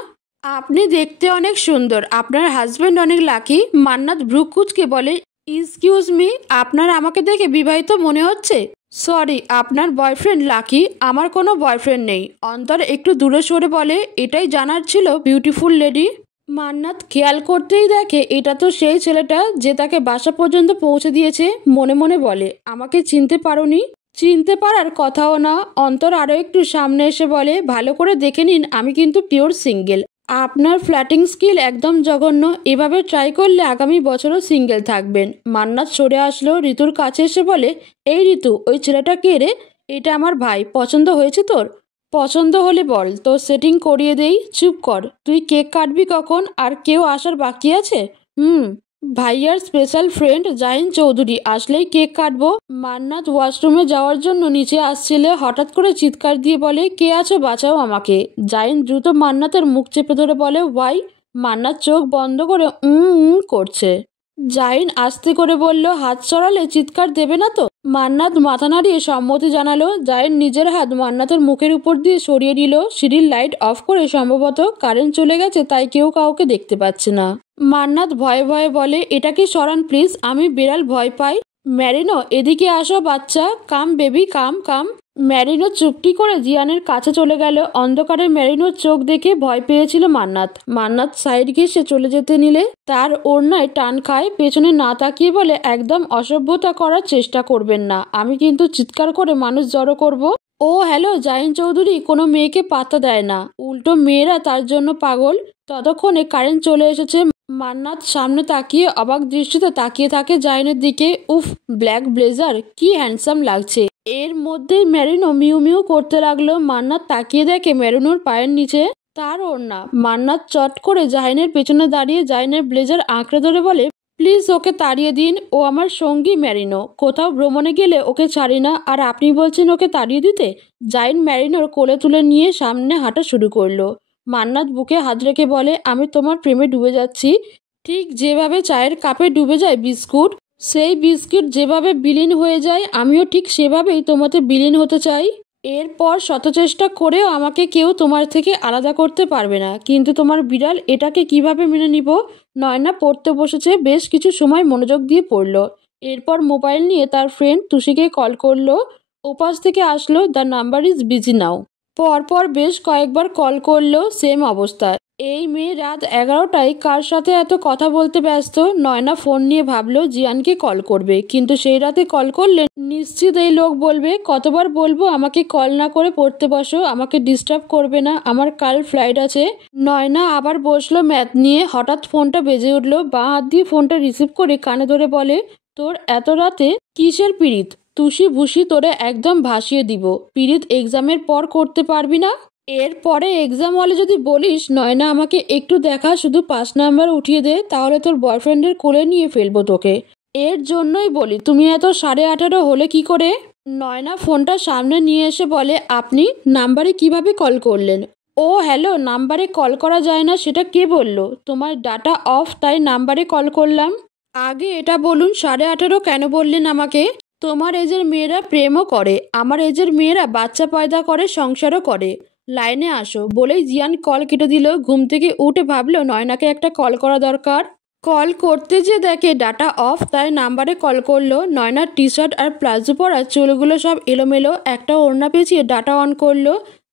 আপনি দেখতে অনেক সুন্দর, আপনার হাজবেন্ড অনেক লাকি। মান্নাত ভ্রু কুঁচকে বলে, এক্সকিউজ মি, আপনার আমাকে দেখে বিবাহিত মনে হচ্ছে? সরি, আপনার বয়ফ্রেন্ড লাকি, আমার কোনো বয়ফ্রেন্ড নেই। অন্তর একটু দূরে সরে বলে, এটাই জানার ছিল বিউটিফুল লেডি। মান্নাত খেয়াল করতেই দেখে এটা তো সেই ছেলেটা যে তাকে বাসা পর্যন্ত পৌঁছে দিয়েছে। মনে মনে বলে, আমাকে চিনতে পারোনি? চিনতে পারার কথাও না। অন্তর আরও একটু সামনে এসে বলে, ভালো করে দেখে নিন, আমি কিন্তু পিওর সিঙ্গেল। আপনার ফ্ল্যাটিং স্কিল একদম জঘন্য। এভাবে ট্রাই করলে আগামী বছরও সিঙ্গেল থাকবেন। মান্নাত সরে আসলো, ঋতুর কাছে এসে বলে, এই ঋতু, ওই ছেলেটা কে রে? এটা আমার ভাই। পছন্দ হয়েছে তোর? পছন্দ হলে বল, তোর সেটিং করিয়ে দেই। চুপ কর। তুই কেক কাটবি কখন? আর কেউ আসার বাকি আছে? ভাইয়ার স্পেশাল ফ্রেন্ড জাহিন চৌধুরী আসলেই কেক কাটবো। মান্নাত ওয়াশরুমে যাওয়ার জন্য নিচে আসছিলে, হঠাৎ করে চিৎকার দিয়ে বলে, কে আছো, বাঁচাও আমাকে। জাহিন দ্রুত মান্নাতের মুখ চেপে ধরে বলে, ওয়াই? মান্নাত চোখ বন্ধ করে করছে। জাহিন আস্তে করে বলল, হাত সরালে চিৎকার দেবে না তো? মান্নাত মাথা নাড়িয়ে সম্মতি জানালো। জাহিন নিজের হাত মান্নাতের মুখের উপর দিয়ে সরিয়ে নিল। সিঁড়ির লাইট অফ করে, সম্ভবত কারেন্ট চলে গেছে তাই কেউ কাউকে দেখতে পাচ্ছে না। মান্নাত ভয়ে ভয়ে বলে, এটাকে সরান প্লিজ, আমি বিড়াল ভয় পাই। ম্যারিনো, এদিকে আসো বাচ্চা, কাম বেবি কাম কাম। ম্যারিনো চুপটি করে জিয়ানের কাছে চলে গেল। অন্ধকারে ম্যারিনোর চোখ দেখে ভয় পেয়েছিল মান্নাত। মান্নাত সাইড ঘেঁষে চলে যেতে নিলে তার ওড়নায় টান খায়। পেছনে না তাকিয়ে বলে, একদম অসভ্যতা করার চেষ্টা করবেন না, আমি কিন্তু চিৎকার করে মানুষ জড়ো করব। ও হ্যালো, জাহিন চৌধুরী কোনো মেয়েকে পাত্তা দেয় না, উল্টো মেয়েরা তার জন্য পাগল। ততক্ষণে কারেন্ট চলে এসেছে। মান্নাত সামনে তাকিয়ে অবাক দৃষ্টিতে তাকিয়ে থাকে জাহিনের দিকে। উফ, ব্ল্যাক ব্লেজার, কি হ্যান্ডসাম লাগছে। এর মধ্যেই ম্যারিনো মিউ মিউ করতে লাগলো। মান্নাত তাকিয়ে দেখে ম্যারিনোর পায়ের নিচে তার ওড়না। মান্নাত চট করে জাহিনের পেছনে দাঁড়িয়ে জাহিনের ব্লেজার আঁকড়ে ধরে বলে, প্লিজ ওকে তাড়িয়ে দিন, ও আমার সঙ্গী ম্যারিনো, কোথাও ভ্রমণে গেলে ওকে ছাড়ি না, আর আপনি বলছেন ওকে তাড়িয়ে দিতে? জাহিন ম্যারিনোর কোলে তুলে নিয়ে সামনে হাঁটা শুরু করলো। মান্নাত বুকে হাত রেখে বলে, আমি তোমার প্রেমে ডুবে যাচ্ছি, ঠিক যেভাবে চায়ের কাপে ডুবে যায় বিস্কুট। সেই বিস্কুট যেভাবে বিলীন হয়ে যায়, আমিও ঠিক সেভাবেই তোমাতে বিলীন হতে চাই। এরপর শত চেষ্টা করেও আমাকে কেউ তোমার থেকে আলাদা করতে পারবে না, কিন্তু তোমার বিড়াল, এটাকে কিভাবে মেনে নিব? নয়না পড়তে বসেছে, বেশ কিছু সময় মনোযোগ দিয়ে পড়ল। এরপর মোবাইল নিয়ে তার ফ্রেন্ড তুষিকে কল করলো। ওপাশ থেকে আসলো, the number is busy now. পরপর বেশ কয়েকবার কল করলো, সেম অবস্থা। এই মেয়ে রাত 11টায় কার সাথে এত কথা বলতে ব্যস্ত? নয়না ফোন নিয়ে ভাবলো জিয়ানকে কল করবে, কিন্তু সেই রাতে কল করলে নিশ্চিত এই লোক বলবে, কতবার বলবো আমাকে কল না করে পড়তে বসো, আমাকে ডিস্টার্ব করবে না, আমার কাল ফ্লাইট আছে। নয়না আবার বসলো ম্যাথ নিয়ে। হঠাৎ ফোনটা বেজে উঠলো। বাঁ হাত দিয়ে ফোনটা রিসিভ করে কানে ধরে বলে, তোর এত রাতে কিসের পিরিত? তুষি ভুসি তোরে একদম ভাসিয়ে দিব। পিরিত এক্সামের পর করতে পারবি না? এরপরে এক্সাম হলে যদি বলিস, নয়না আমাকে একটু দেখা, শুধু 5 নাম্বার উঠিয়ে দে, তাহলে তোর বয়ফ্রেন্ডের কোলে নিয়ে ফেলবো তোকে। এর জন্যই বলি, তুমি এত 18:30 হলে কি করে? নয়না ফোনটা সামনে নিয়ে এসে বলে, আপনি নাম্বারে কিভাবে কল করলেন? ও হ্যালো, নাম্বারে কল করা যায় না সেটা কে বলল? তোমার ডাটা অফ, তাই নাম্বারে কল করলাম। আগে এটা বলুন, 18:30 কেন বললেন আমাকে? তোমার এজের মেয়েরা প্রেমও করে, আমার এজের মেয়েরা বাচ্চা পয়দা করে, সংসারও করে। লাইনে আসো। বলেই জিয়ান কল কেটে দিল। ঘুম থেকে উঠে ভাবলো নয়নাকে একটা কল করা দরকার। কল করতে যে দেখে ডাটা অফ, তাই নাম্বারে কল করলো। নয়নার টি শার্ট আর প্লাজো পরা চুলগুলো সব এলোমেলো, একটা ওড়না পেঁচিয়ে ডাটা অন করলো।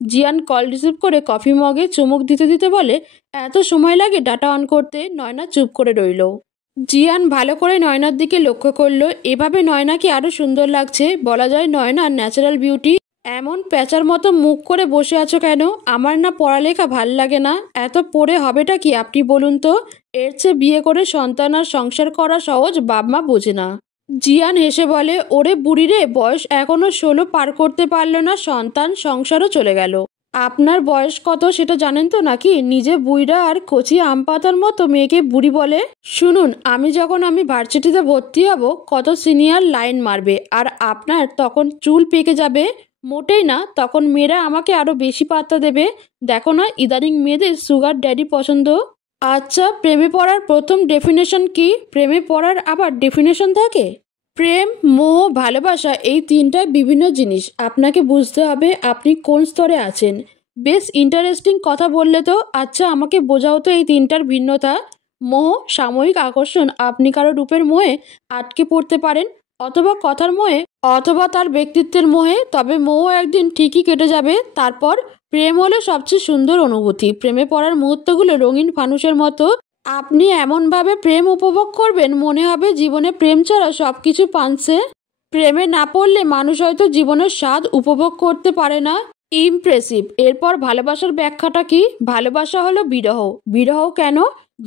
জিয়ান কল রিসিভ করে কফি মগে চুমুক দিতে দিতে বলে, এত সময় লাগে ডাটা অন করতে? নয়না চুপ করে রইল। জিয়ান ভালো করে নয়নার দিকে লক্ষ্য করলো। এভাবে নয়নাকে আরো সুন্দর লাগছে। বলা যায় নয়নার ন্যাচারাল বিউটি। এমন প্যাঁচার মতো মুখ করে বসে আছো কেন? আমার না পড়ালেখা ভাল লাগে না। এত পড়ে হবেটা কি আপনি বলুন তো? এর চেয়ে বিয়ে করে সন্তান আর সংসার করা সহজ, বাপ-মা বোঝে না। জিয়ান হেসে বলে, ওরে বুড়ি রে, বয়স এখনো 16 পার করতে পারলো না, সন্তান সংসারও চলে গেল। আপনার বয়স কত সেটা জানেন তো নাকি? নিজে বুইড়া আর কচি আম পাতার মতো মেয়েকে বুড়ি বলে? শুনুন, আমি ভার্সিটিতে ভর্তি হব, কত সিনিয়র লাইন মারবে, আর আপনার তখন চুল পেকে যাবে। মোটেই না, তখন মেয়েরা আমাকে আরো বেশি পাত্তা দেবে। দেখো না, ইদানিং মেয়েদের সুগার ড্যাডি পছন্দ। আচ্ছা, প্রেমে পড়ার প্রথম ডেফিনেশন কি? প্রেমে পড়ার আবার ডেফিনেশন থাকে? প্রেম, মোহ, ভালোবাসা, এই তিনটা বিভিন্ন জিনিস। আপনাকে বুঝতে হবে আপনি কোন স্তরে আছেন। বেশ ইন্টারেস্টিং কথা বললে তো। আচ্ছা আমাকে বোঝাও তো এই তিনটার ভিন্নতা। মোহ, সাময়িক আকর্ষণ, আপনি কারো রূপের মোহে আটকে পড়তে পারেন, অথবা কথার মোহে, অথবা তার ব্যক্তিত্বের মোহে। তবে মোহ একদিন ঠিকই কেটে যাবে। তারপর প্রেম হলো সবচেয়ে সুন্দর অনুভূতি। প্রেমে পড়ার মুহূর্তগুলো রঙিন ফানুসের মতো। আপনি এমনভাবে প্রেম উপভোগ করবেন, মনে হবে জীবনে প্রেম ছাড়া সব কিছু পানছে। প্রেমে না পড়লে মানুষ হয়তো জীবনের স্বাদ উপভোগ করতে পারে না। ইমপ্রেসিভ। এরপর ভালোবাসার ব্যাখ্যাটা কি? ভালোবাসা হলো বিরহ। বিরহ কেন?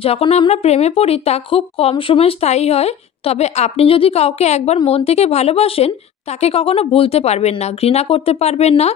যখন আমরা প্রেমে পড়ি তা খুব কম সময় স্থায়ী হয়। তবে আপনি যদি কাউকে একবার মন থেকে ভালোবাসেন, তাকে কখনো ভুলতে পারবেন না, ঘৃণা করতে পারবেন না,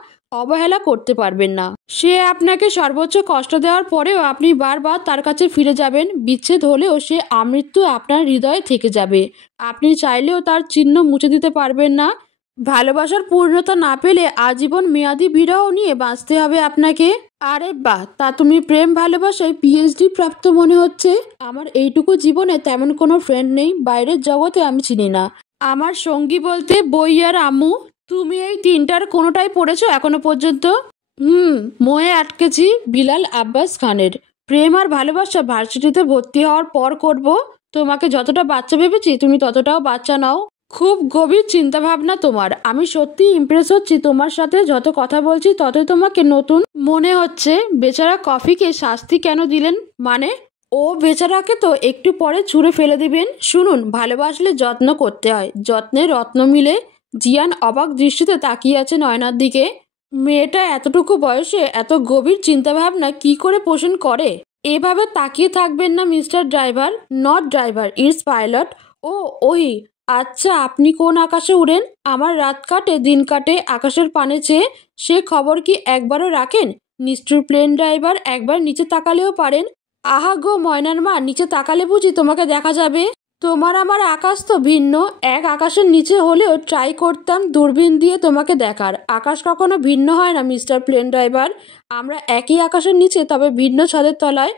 অবহেলা করতে পারবেন না। সে আপনাকে সর্বোচ্চ কষ্ট দেওয়ার পরেও আপনি বারবার তার কাছে ফিরে যাবেন। বিচ্ছেদ হলেও সে আমৃত্যু আপনার হৃদয়ে থেকে যাবে। আপনি চাইলেও তার চিহ্ন মুছে দিতে পারবেন না। ভালোবাসার পূর্ণতা না পেলে আজীবন মেয়াদি বিরহ নিয়ে বাঁচতে হবে আপনাকে। আরে বাহ, তা তুমি প্রেম ভালোবাসায় পিএইচডি প্রাপ্ত মনে হচ্ছে। আমার এইটুকু জীবনে তেমন কোনো ফ্রেন্ড নেই, বাইরের জগতে আমি চিনি না। আমার সঙ্গী বলতে বই আর আম্মু। তুমি এই তিনটার কোনোটাই পড়েছো এখনো পর্যন্ত? মোহে আটকেছি বিলাল আব্বাস খানের। প্রেম আর ভালোবাসা ভার্সিটিতে ভর্তি হওয়ার পর করব। তোমাকে যতটা বাচ্চা ভেবেছি তুমি ততটাও বাচ্চা নাও। খুব গভীর চিন্তা ভাবনা তোমার। আমি সত্যি ইমপ্রেস হচ্ছি তোমার সাথে। যত কথা বলছি ততই তোমাকে নতুন মনে হচ্ছে। বেচারা কফিকে শাস্তি কেন দিলেন? মানে ও বেচারাকে তো একটু পরে ছুঁড়ে ফেলে দিবেন। শুনুন, ভালোবাসলে যত্ন করতে হয়, যত্নে রত্ন মিলে। জিয়ান অবাক দৃষ্টিতে তাকিয়ে আছে নয়নার দিকে। মেয়েটা এতটুকু বয়সে এত গভীর চিন্তাভাবনা কি করে পোষণ করে? এভাবে তাকিয়ে থাকবেন না mister driver. Not driver, it's pilot. ও ওই আচ্ছা, আপনি কোন আকাশে উড়েন? আমার রাত কাটে দিন কাটে আকাশের পানে চেয়ে, সে খবর কি একবারও রাখেন? নিষ্ঠুর প্লেন ড্রাইভার, একবার নিচে তাকালেও পারেন। আহা গো ময়নার মা, নিচে তাকালে বুঝি তোমাকে দেখা যাবে? তোমার আমার আকাশ তো ভিন্ন। এক আকাশের নিচে হলেও ট্রাই করতাম দূরবীন দিয়ে তোমাকে দেখার। আকাশ কখনো ভিন্ন হয় না মিস্টার প্লেন ড্রাইভার। আমরা একই আকাশের নিচে, তবে ভিন্ন ছাদের তলায়।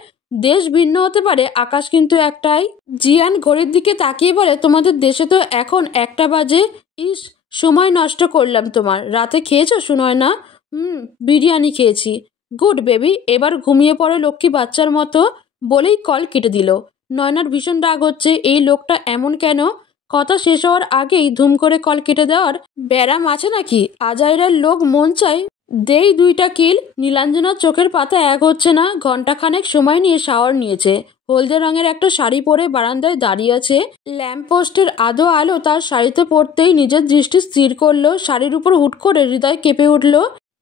দেশ ভিন্ন হতে পারে, আকাশ কিন্তু একটাই। জিয়ান ঘড়ির দিকে তাকিয়ে বলে, তোমাদের দেশে তো এখন 1টা বাজে। ইস, সময় নষ্ট করলাম তোমার। রাতে খেয়েছো শুনোয় না? বিরিয়ানি খেয়েছি। গুড বেবি, এবার ঘুমিয়ে পড়ো লক্ষ্মী বাচ্চার মতো। বলেই কল কেটে দিল। নয়নার ভীষণ রাগ হচ্ছে, এই লোকটা এমন কেন? কথা শেষ হওয়ার আগেই ধুম করে কল কেটে দেওয়ার ব্যারাম আছে নাকি? আজাইরার লোক মন চাই দেই 2টা কিল। নীলাঞ্জনার চোখের পাতা এক হচ্ছে না। ঘন্টাখানেক সময় নিয়ে শাওয়ার নিয়েছে। হলদে রঙের একটা শাড়ি পরে বারান্দায় দাঁড়িয়ে আছে। ল্যাম্পপোস্টের আধো আলো তার শাড়িতে পড়তেই নিজের দৃষ্টি স্থির করলো। শাড়ির উপর হুট করে হৃদয় কেঁপে উঠল।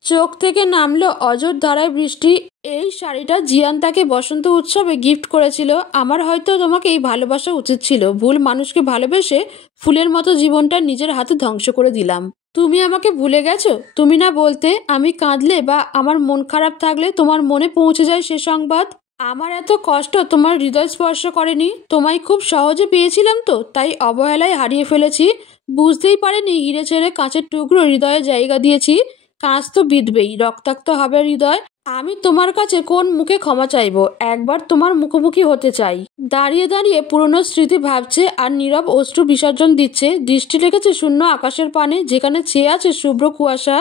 চোখ থেকে নামলো অঝোর ধারায় বৃষ্টি। এই শাড়িটা জিয়ান তাকে বসন্ত উৎসবে গিফট করেছিল। আমার হয়তো তোমাকে এই ভালোবাসা উচিত ছিল। ভুল মানুষকে ভালোবেসে ফুলের মতো জীবনটা নিজের হাতে ধ্বংস করে দিলাম। তুমি আমাকে ভুলে গেছো? তুমি না বলতে আমি কাঁদলে বা আমার মন খারাপ থাকলে তোমার মনে পৌঁছে যায় সে সংবাদ। আমার এত কষ্ট তোমার হৃদয় স্পর্শ করেনি। তোমায় খুব সহজে পেয়েছিলাম তো, তাই অবহেলায় হারিয়ে ফেলেছি। বুঝতেই পারিনি হিরে ছেড়ে কাঁচের টুকরো হৃদয়ে জায়গা দিয়েছি। কাঁচ তো বিঁধবেই, রক্তাক্ত হবে হৃদয়। আমি তোমার কাছে কোন মুখে ক্ষমা চাইবো? একবার তোমার মুখোমুখি হতে চাই। দাঁড়িয়ে দাঁড়িয়ে পুরনো স্মৃতি ভাবছে আর নীরব অশ্রু বিসর্জন দিচ্ছে। দৃষ্টি লেগেছে শূন্য আকাশের পানে, যেখানে ছেয়ে আছে শুভ্র কুয়াশা।